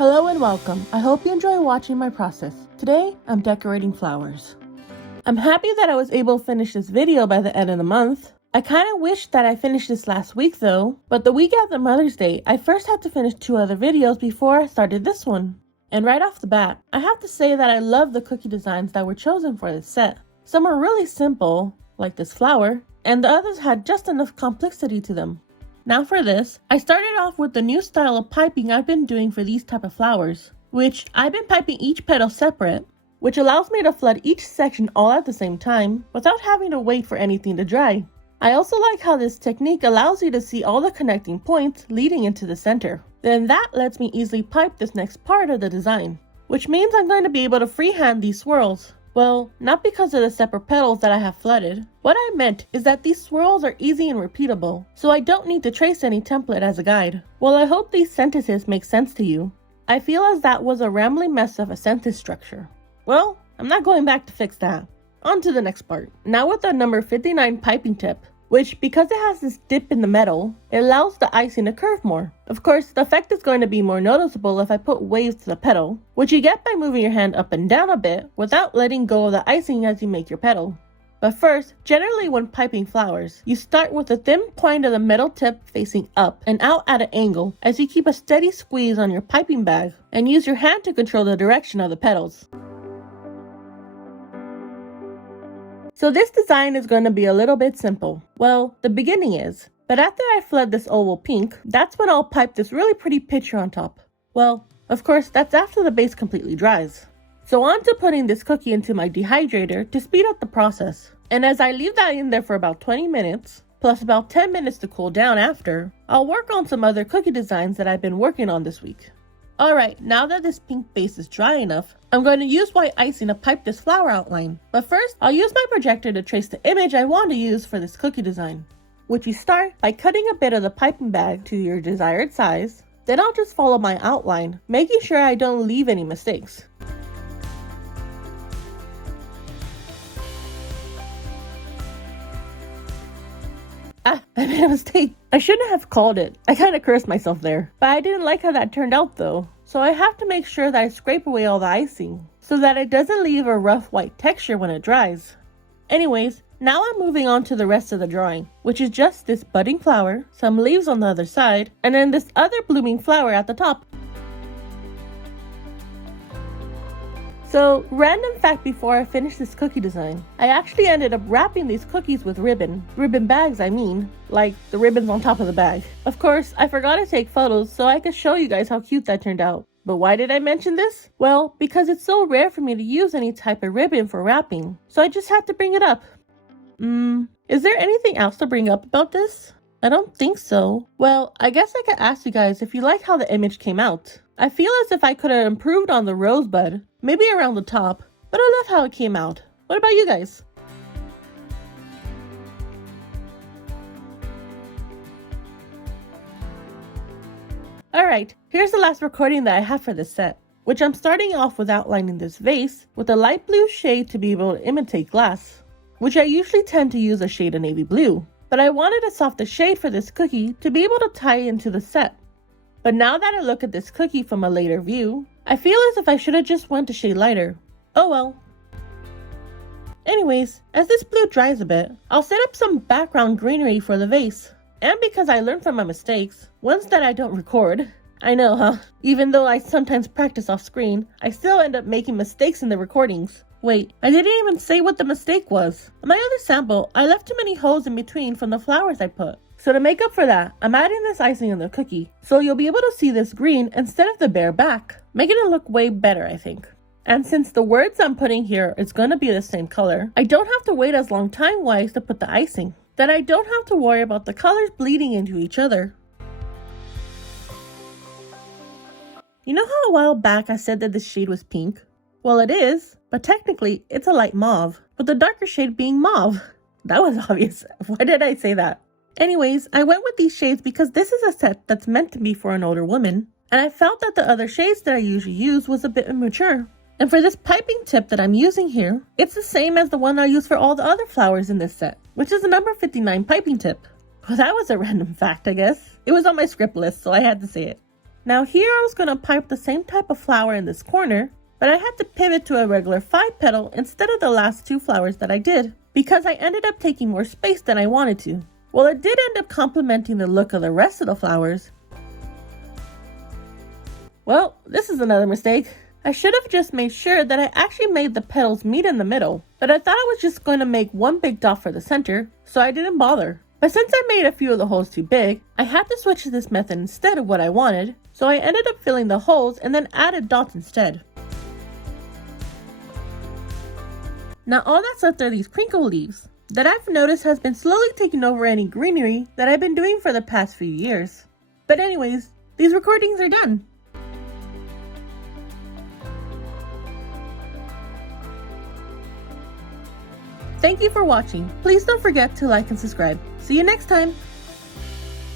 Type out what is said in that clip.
Hello and welcome. I hope you enjoy watching my process. Today, I'm decorating flowers. I'm happy that I was able to finish this video by the end of the month. I kind of wish that I finished this last week though, but the week after Mother's Day, I first had to finish 2 other videos before I started this one. And right off the bat, I have to say that I love the cookie designs that were chosen for this set. Some are really simple, like this flower, and the others had just enough complexity to them. Now for this, I started off with the new style of piping I've been doing for these type of flowers, which I've been piping each petal separate, which allows me to flood each section all at the same time without having to wait for anything to dry. I also like how this technique allows you to see all the connecting points leading into the center. Then that lets me easily pipe this next part of the design, which means I'm going to be able to freehand these swirls. Well, not because of the separate petals that I have flooded. What I meant is that these swirls are easy and repeatable, so I don't need to trace any template as a guide. Well, I hope these sentences make sense to you. I feel as that was a rambling mess of a sentence structure. Well, I'm not going back to fix that. On to the next part. Now with the number 59 piping tip, which because it has this dip in the metal, it allows the icing to curve more. Of course, the effect is going to be more noticeable if I put waves to the petal, which you get by moving your hand up and down a bit without letting go of the icing as you make your petal. But first, generally when piping flowers, you start with the thin point of the metal tip facing up and out at an angle as you keep a steady squeeze on your piping bag and use your hand to control the direction of the petals. So this design is going to be a little bit simple. Well, the beginning is. But after I flood this oval pink, that's when I'll pipe this really pretty picture on top. Well, of course, that's after the base completely dries. So on to putting this cookie into my dehydrator to speed up the process. And as I leave that in there for about 20 minutes, plus about 10 minutes to cool down after, I'll work on some other cookie designs that I've been working on this week. Alright, now that this pink base is dry enough, I'm going to use white icing to pipe this flower outline. But first, I'll use my projector to trace the image I want to use for this cookie design. Which you start by cutting a bit of the piping bag to your desired size. Then I'll just follow my outline, making sure I don't leave any mistakes. I made a mistake. I shouldn't have called it. I kind of cursed myself there. But I didn't like how that turned out though. So I have to make sure that I scrape away all the icing so that it doesn't leave a rough white texture when it dries. Anyways, now I'm moving on to the rest of the drawing, which is just this budding flower, some leaves on the other side, and then this other blooming flower at the top. So, random fact before I finish this cookie design, I actually ended up wrapping these cookies with ribbon bags I mean, like the ribbons on top of the bag. Of course, I forgot to take photos so I could show you guys how cute that turned out. But why did I mention this? Well, because it's so rare for me to use any type of ribbon for wrapping, so I just had to bring it up. Is there anything else to bring up about this? I don't think so. Well, I guess I could ask you guys if you like how the image came out. I feel as if I could have improved on the rosebud, maybe around the top, but I love how it came out. What about you guys? Alright, here's the last recording that I have for this set, which I'm starting off with outlining this vase with a light blue shade to be able to imitate glass, which I usually tend to use a shade of navy blue, but I wanted a softer shade for this cookie to be able to tie into the set. But now that I look at this cookie from a later view, I feel as if I should have just went a shade lighter. Oh well. Anyways, as this blue dries a bit, I'll set up some background greenery for the vase. And because I learned from my mistakes, ones that I don't record. I know, huh? Even though I sometimes practice off screen, I still end up making mistakes in the recordings. Wait, I didn't even say what the mistake was. On my other sample, I left too many holes in between from the flowers I put. So to make up for that, I'm adding this icing on the cookie, so you'll be able to see this green instead of the bare back, making it look way better, I think. And since the words I'm putting here is going to be the same color, I don't have to wait as long time-wise to put the icing. Then I don't have to worry about the colors bleeding into each other. You know how a while back I said that this shade was pink? Well, it is, but technically it's a light mauve, with the darker shade being mauve. That was obvious. Why did I say that? Anyways, I went with these shades because this is a set that's meant to be for an older woman, and I felt that the other shades that I usually use was a bit immature. And for this piping tip that I'm using here, it's the same as the one I use for all the other flowers in this set, which is the number 59 piping tip. Well, that was a random fact, I guess. It was on my script list, so I had to say it. Now here I was going to pipe the same type of flower in this corner, but I had to pivot to a regular 5-petal instead of the last 2 flowers that I did, because I ended up taking more space than I wanted to. Well, it did end up complementing the look of the rest of the flowers. Well, this is another mistake. I should have just made sure that I actually made the petals meet in the middle, but I thought I was just going to make one big dot for the center, so I didn't bother. But since I made a few of the holes too big, I had to switch to this method instead of what I wanted, so I ended up filling the holes and then added dots instead. Now all that's left are these crinkle leaves that I've noticed has been slowly taking over any greenery that I've been doing for the past few years. But anyways, these recordings are done. Thank you for watching. Please don't forget to like and subscribe. See you next time.